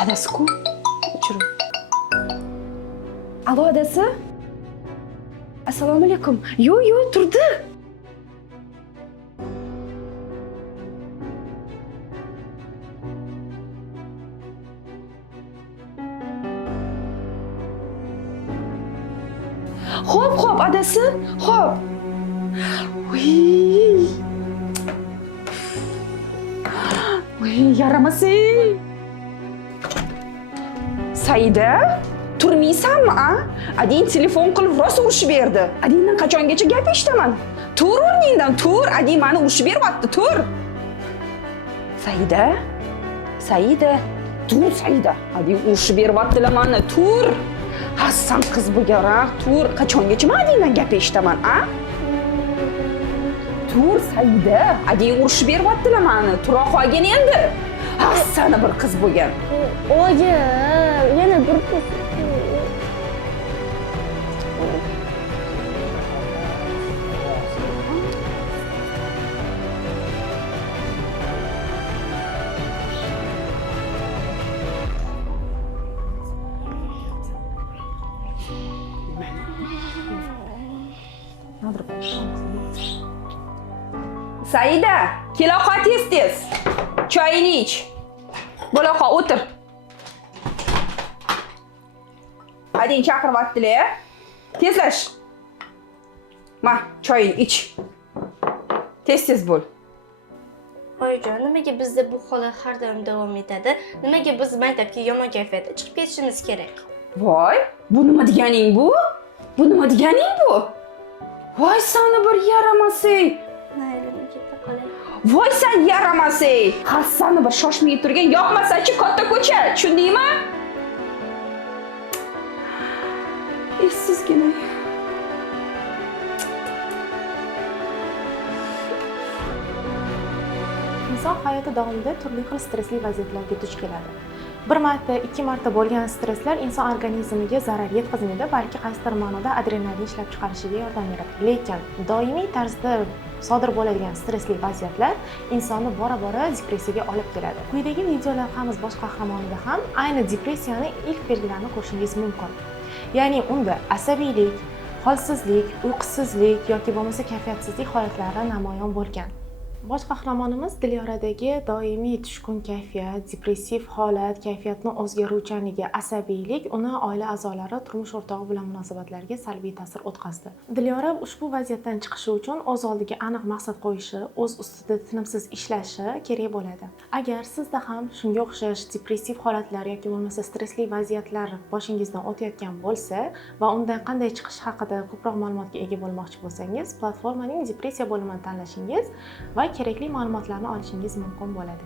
Dadasi-ku. O'chiring. Alo, dadasi? Assalomu alaykum. Yo'q, turdi. Xo'p, adasi. Xo'p. Voy, yaramasi. Saida, turmaysanmi, a? Ading telefon qilib rosa urishib berdi. Adingdan qachongacha gap eshitaman? Tur o'rningdan, tur. Ading meni urishib beryapti, tur. Saida. Tur, Saida. Ading urishib beryaptilar meni, tur. Hassan qiz bo'lganroq, tur. Qachongacha men adingdan gap eshitaman, a? Tur, Saida. Ading urishib beryaptilar meni. Tura qolgin endi. Hassani bir qiz bo'lgan. Oyi, yana bir qiz. Saida, kela qol tez. Choyini ich. Bo'la qol, o'tir. Ading chaqiryaptilar. Tezlash. Ma, choyini ich. Tez bo'l. Oyijon, nimaga bizda bu holat har doim davom etadi? Nimaga biz maktabga yomon kayfiyatda chiqib ketishimiz kerak? Voy, bu nima deganing bu? Bu nima deganing bu? Voy, seni bir yaramasi. Mayli, keta qolay. Voy, sen yaramasi. Hassani bir shoshmay turgan, yoqmasa-chi katta ko'cha, tushundingmi? Sizgina. Inson hayoti davomida turli xil stressli vaziyatlarga duch keladi. Bir marta, ikki marta bo'lgan stresslar inson organizmiga zarar yetkazmaydi, balki qaysidir ma'noda adrenalin ishlab chiqarishiga yordam beradi. Lekin doimiy tarzda sodir bo'ladigan stressli vaziyatlar insonni bora-bora depressiyaga olib keladi. Quyidagi videolavhamiz bosh qahramonida ham ayni depressiyaning ilk belgilarini ko'rishingiz mumkin. Ya'ni unda asabiylik, holsizlik, uyqusizlik yoki bo'lmasa kayfiyatsizlik holatlari namoyon bo'lgan. Bosh qahramonimiz Dilyoradagi doimiy tushkun kayfiyat, depressiv holat, kayfiyatning o'zgaruvchanligi, asabiylik uni oila a'zolari, turmush o'rtog'i bilan munosabatlariga salbiy ta'sir o'tkazdi. Dilyora ushbu vaziyatdan chiqishi uchun o'z oldiga aniq maqsad qo'yishi, o'z ustida tinimsiz ishlashi kerak bo'ladi. Agar sizda ham shunga o'xshash depressiv holatlar yoki bo'lmasa stressli vaziyatlar boshingizdan o'tayotgan bo'lsa va undan qanday chiqish haqida ko'proq ma'lumotga ega bo'lmoqchi bo'lsangiz, platformaning depressiya bo'limini tanlashingiz va kerakli ma'lumotlarni olishingiz mumkin bo'ladi.